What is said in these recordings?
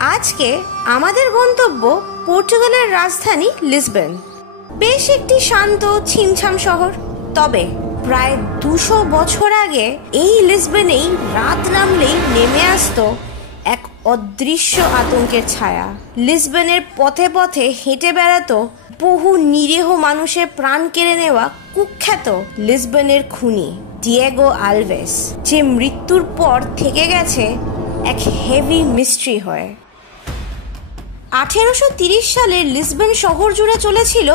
আজকে আমাদের গন্তব্য পর্তুগালের রাজধানী লিসবন। বেশ একটি শান্ত ছিমছাম শহর, তবে প্রায় 200 বছর আগে এই লিসবনেই রাত নামলেই নেমে আসতো এক অদৃশ্য আতঙ্কের ছায়া। লিসবনের পথে পথে হেঁটে বেড়াতো বহু নিরীহ মানুষের প্রাণ কেড়ে নেওয়া কুখ্যাত লিসবনের খুনি ডিয়েগো আলভেস, যে মৃত্যুর পর থেকে গেছে এক হেভি মিস্ট্রি হয়ে। 1830 সালে লিসবন শহর জুড়ে চলেছিল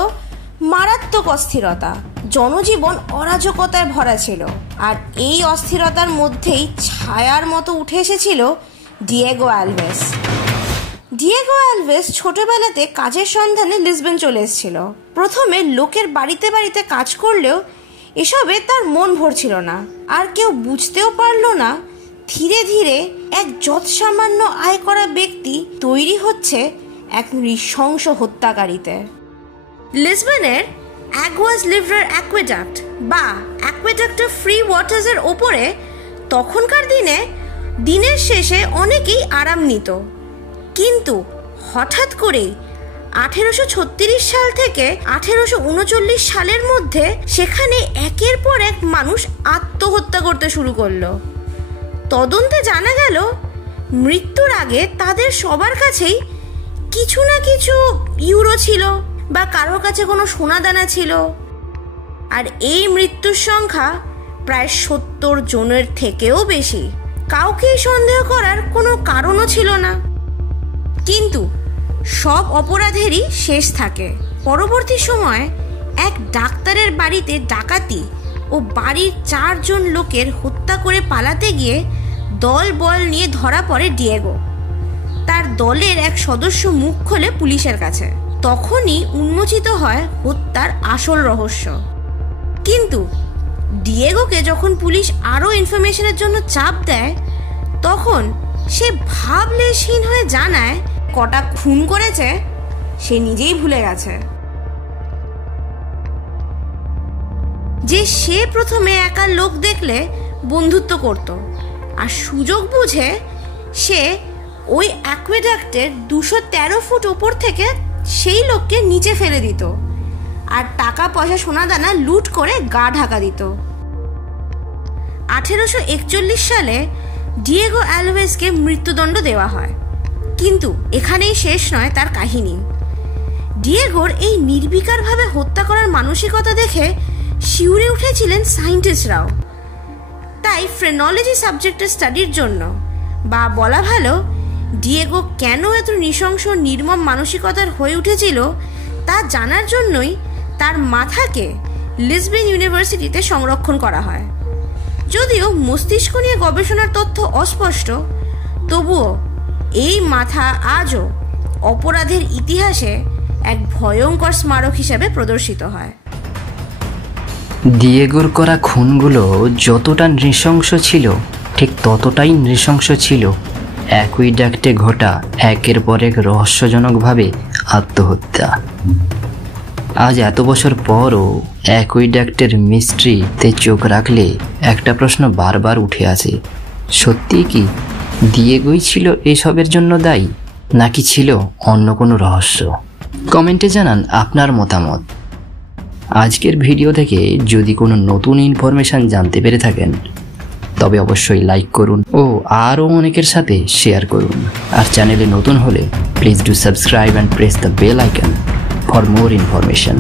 মারাত্মক অস্থিরতা। জনজীবন অরাজকতায় ভরা ছিল, আর এই অস্থিরতার মধ্যেই ছায়ার মতো উঠে এসেছিল ডিয়েগো আলভেস। ডিয়েগো আলভেস ছোটবেলাতে কাজের সন্ধানে লিসবন চলে এসেছিল। প্রথমে লোকের বাড়িতে বাড়িতে কাজ করলেও এসবে তার মন ভরছিল না, আর কেউ বুঝতেও পারল না ধীরে ধীরে এক যৎসামান্য আয় করা ব্যক্তি তৈরি হচ্ছে এক নৃশংস হত্যাকারীতে। লিসবনের অ্যাগুয়াস লিভরার অ্যাকুয়েডাক্ট বা অ্যাকুয়েডাক্ট অফ ফ্রি ওয়াটার্সের ওপরে তখনকার দিনের শেষে অনেকেই আরাম নিত, কিন্তু হঠাৎ করেই 1836 সাল থেকে 1839 সালের মধ্যে সেখানে একের পর এক মানুষ আত্মহত্যা করতে শুরু করলো। তদন্তে জানা গেল মৃত্যুর আগে তাদের সবার কাছেই কিছু না কিছু ইউরো ছিল বা কারোর কাছে কোনো সোনাদানা ছিল, আর এই মৃত্যুর সংখ্যা প্রায় 70 জনের থেকেও বেশি। কাউকেই সন্দেহ করার কোনো কারণও ছিল না, কিন্তু সব অপরাধেরই শেষ থাকে। পরবর্তী সময়ে এক ডাক্তারের বাড়িতে ডাকাতি ও বাড়ির 4 জন লোকের হত্যা করে পালাতে গিয়ে দল বল নিয়ে ধরা পড়ে ডিয়েগো। তার দলের এক সদস্য মুখ খোলে পুলিশের কাছে। তখনই উন্মোচিত হয় হত্যার আসল রহস্য। কিন্তু ডিয়েগোকে যখন পুলিশ আরও ইনফরমেশনের জন্য চাপ দেয়, তখন সে ভাবলেশহীন হয়ে জানায় কটা খুন করেছে সে নিজেই ভুলে গেছে। যে সে প্রথমে একা লোক দেখলে বন্ধুত্ব করত, আর সুযোগ বুঝে সে ওই অ্যাকুয়েডাক্টের 213 ফুট ওপর থেকে সেই লোককে নিচে ফেলে দিত, আর টাকা পয়সা সোনাদানা লুট করে গা ঢাকা দিত। 1841 সালে ডিয়েগো আলভেসকে মৃত্যুদণ্ড দেওয়া হয়, কিন্তু এখানেই শেষ নয় তার কাহিনী। ডিয়েগোর এই নির্বিকারভাবে হত্যা করার মানসিকতা দেখে শিউরে উঠেছিলেন সায়েন্টিস্টরাও। তাই ফ্রেনোলজি সাবজেক্টের স্টাডির জন্য, বা বলা ভালো ডিয়েগো কেন এত নৃশংস নির্মম মানসিকতার হয়ে উঠেছিল তা জানার জন্যই তার মাথাকে লিসবন ইউনিভার্সিটিতে সংরক্ষণ করা হয়। যদিও মস্তিষ্ক নিয়ে গবেষণার তথ্য অস্পষ্ট, তবুও এই মাথা আজও অপরাধের ইতিহাসে এক ভয়ঙ্কর স্মারক হিসেবে প্রদর্শিত হয়। ডিয়েগোর করা খুনগুলো যতটা নৃশংস ছিল, ঠিক ততটাই নৃশংস ছিল অ্যাকুয়েডাক্টে ঘটা একের পর এক রহস্যজনকভাবে আত্মহত্যা। আজ এত বছর পরও অ্যাকুয়েডাক্টের মিস্ট্রিতে চোখ রাখলে একটা প্রশ্ন বারবার উঠে আসে, সত্যি কি ডিয়েগোই ছিল এসবের জন্য দায়ী, নাকি ছিল অন্য কোনো রহস্য? কমেন্টে জানান আপনার মতামত। আজকের ভিডিও থেকে যদি কোনো নতুন ইনফরমেশান জানতে পেরে থাকেন, তবে অবশ্যই লাইক করুন ও আরও অনেকের সাথে শেয়ার করুন। আর চ্যানেলে নতুন হলে please do subscribe and press the bell icon for more information.